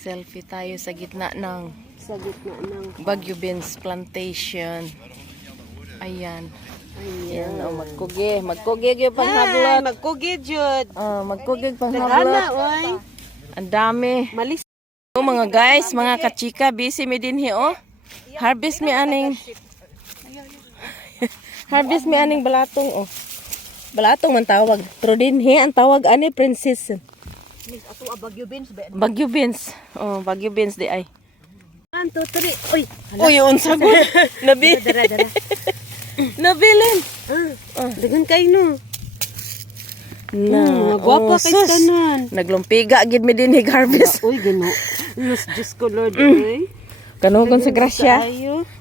Selfie tayo sa gitna ng Sa gitna ng... Baguio Beans Plantation. Ayan. Ayan, Ayan. oh, magkugi. Magkugi yung Ay, panghaglot. magkugid jud. Oh, magkugi Dagana, panghaglot. oy. Ang dami. Malis. Oh, mga guys, mga kachika, busy mi din hi, oh. Harvest mi aning... Harvest mi aning balatong, oh. Balatong man tawag. Pero din hi, ang tawag ani princess. Ato abagyo beans ba? Baguio beans. Oh, Baguio beans di ay. 1 2 3. Oy. Uy, unsa gud. Nabi. Dara dara. Nabilin. Ah, dagan kay no. Na, Hmm, gwapa kay sus. kanan. Naglumpiga gid mi din hi harvest. Uy, gino. Los Diyos ko, Lord. Uy. Kanugon sa grasya.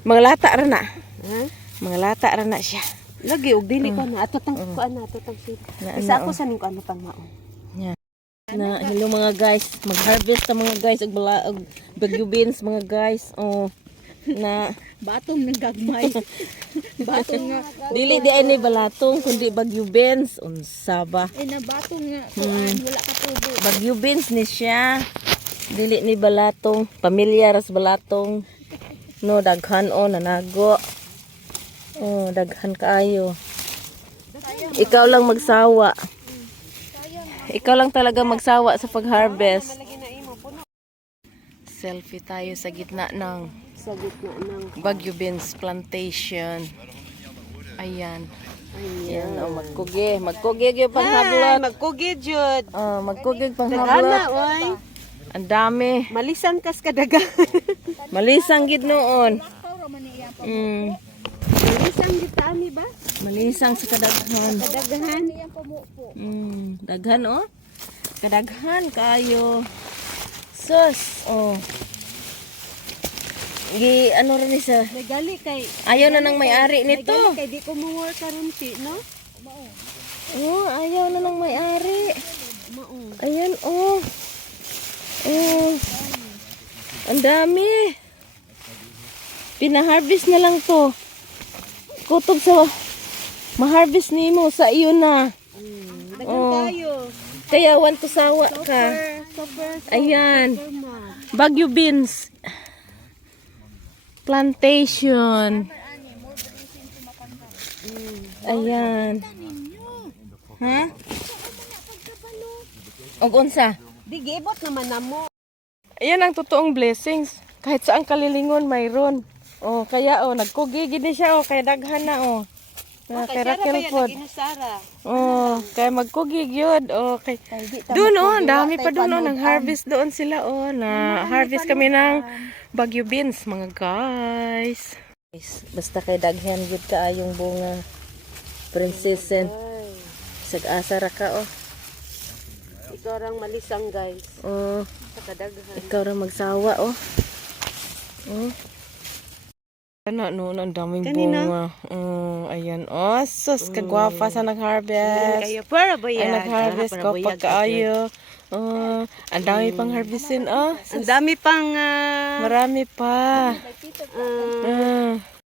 Mga lata ra na. Ha? Mga lata ra na siya. Lagi, og dili ko na. Ato tang ko ana, ato tang sila. Isa ako sa ning ko ano pang maon. Na hello mga guys, mag-harvest ta mga guys og bala og bagyo beans mga guys. Oh. Na Batong ng gagmay. batong nga. dili di ay ni balatong kundi bagyo beans unsa ba? Ay na batong nga. Kuan, wala ka tubo. Bagyo beans ni siya. Dili ni balatong, pamilya ras balatong. No daghan o nanago. Oh, daghan kaayo. Ikaw lang magsawa. Ikaw lang talaga magsawa sa pag-harvest. Selfie tayo sa gitna ng Sa gitna ng Baguio Beans Plantation. Ayan. Ayan, Ayan. oh, magkugi. Magkugi yung Ay, panghaglot. magkugid jud. Oh, magkugi yung Dagana, panghaglot. oy. Ang dami. Malisan kas kadaga. Malisang gid noon. Mm, Malisan gid ba? Malisang sa kadaghan. Kadagahan. Mm, daghan oh. Kadaghan kayo. Sus, oh. Gi ano rin ni sa Nagali kay Ayaw na nang may-ari nito. Nagali kay di ko mo work karon ti, no? Oh, ayaw na nang may-ari. Mao. Ayan, oh. Oh. Ang dami. Pina-harvest na lang to. Kutob sa ma-harvest nimo sa iyo na. Dagan Oh. kayo. Kaya want to sawa ka. Super, super, Ayan. super ma. Baguio beans. Plantation. Ayan. Ha? Og unsa? Di gibot naman na mo. Ayan ang totoong blessings. Kahit saan kalilingon, mayroon. Oh, kaya oh, nagkugigid ni siya oh, kay daghan na oh. Na kay Raquel pod. Sara. Oh, kay magkugig yun. Oh, kay Doon oh, ang dami pa doon oh, nang harvest doon sila oh, na harvest kami ng Baguio beans mga guys. Guys, Basta kay daghan gyud ka yung bunga. Princesen. Ay, Sag-asa ra ka oh. ikaw rang malisang guys. Oh, Sa kadaghan. ikaw ra magsawa oh. Oh. Ano, no, ang daming Kanina? bunga. Mm, ayan. Oh, sus, kagwapa sa nag-harvest. Kayo para ba yan? nag-harvest ko pagkaayo. Oh, ang dami pang harvestin. Oh, Ang dami pang ah, marami pa. Ah,